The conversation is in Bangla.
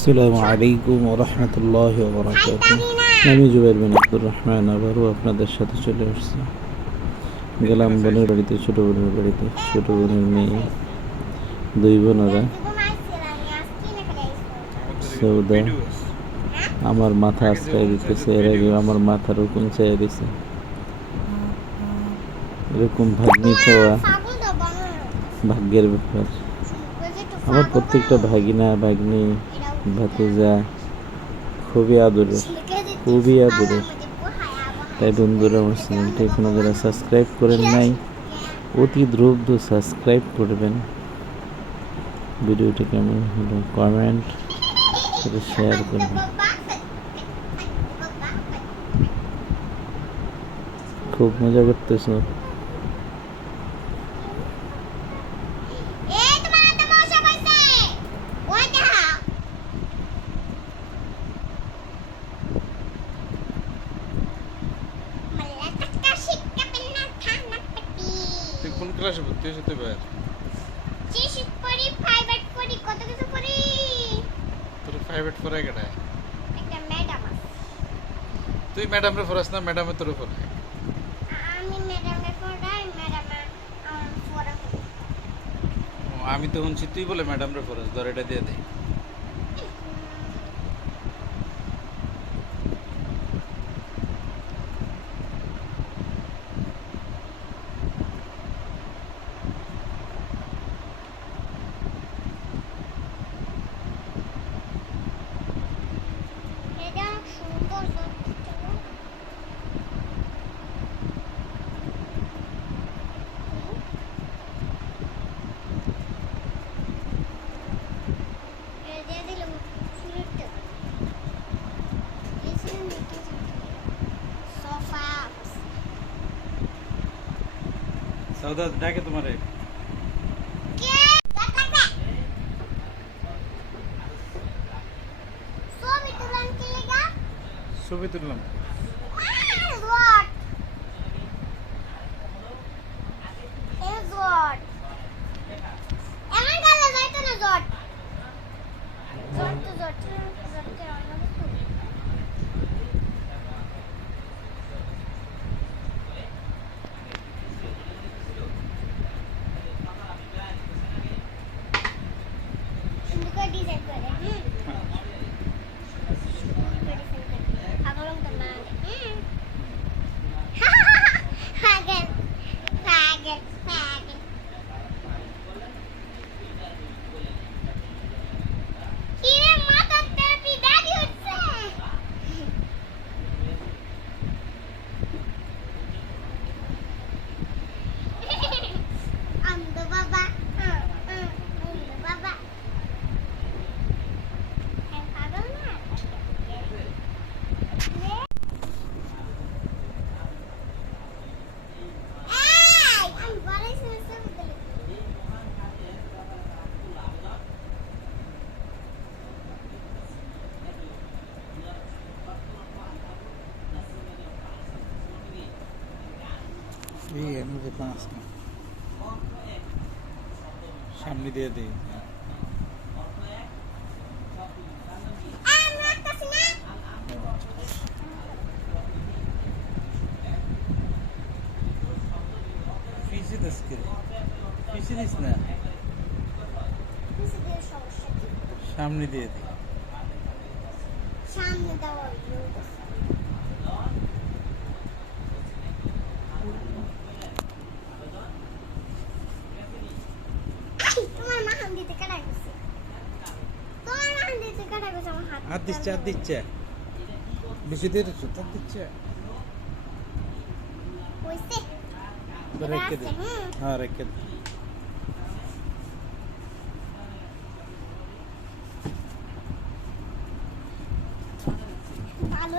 আসসালামু আলাইকুম রহমতুল্লাহ বরকাত আমি জুবের বিন আব্দুর রহমান, আবারও আপনাদের সাথে চলে আসছি। গেলাম বোনের বাড়িতে, ছোট বোনের বাড়িতে। ছোট বোনের মেয়ে, দুই বোনেরা। সৌদা, আমার মাথা আজকাই দিতেছে। এর আগে আমার মাথার ওরকম চেয়ে দিছে। এরকম ভাগ্নি পাওয়া ভাগ্যের ব্যাপার। আমার প্রত্যেকটা ভাগিনা, ভাগ্নি ভাতিজা খুবই আদরের খুবই আদরের। তাই বন্ধুরা, আমার চ্যানেলটি এখনও যারা সাবস্ক্রাইব করেন নাই, অতি দ্রুত সাবস্ক্রাইব করবেন। ভিডিওটি কেমন হলো কমেন্ট করে শেয়ার করবেন। খুব মজা করতেছো। তুই কোন ক্লাসে ভর্তি হয়েছে তুই ভাই? তোর প্রাইভেট পড়ে কেটায় তুই ম্যাডামরে ফরাস না ম্যাডামে তোর পড়ে আমি ম্যাডাম রে পড়াই ম্যাডাম আমি তো শুনছি তুই বলে ম্যাডামরে ফরাস ধর এটা দিয়ে দে। সৌদা ডাকে তোমারে। ছবি তুললাম। এই এর মধ্যে পাঁচ সামনে দিয়ে দিই Ah, matas na! পিছিয়ে দিস কে পিছিয়ে দিস না Gusto ko yung সমস্যা কি? সামনে দিয়ে দিই সামনে দেওয়া হাত দিচ্ছে হাত দিচ্ছে। বেশি দিয়ে দিচ্ছ হাত দিচ্ছে। রেখে দে। হ্যাঁ রেখে দে। ভালো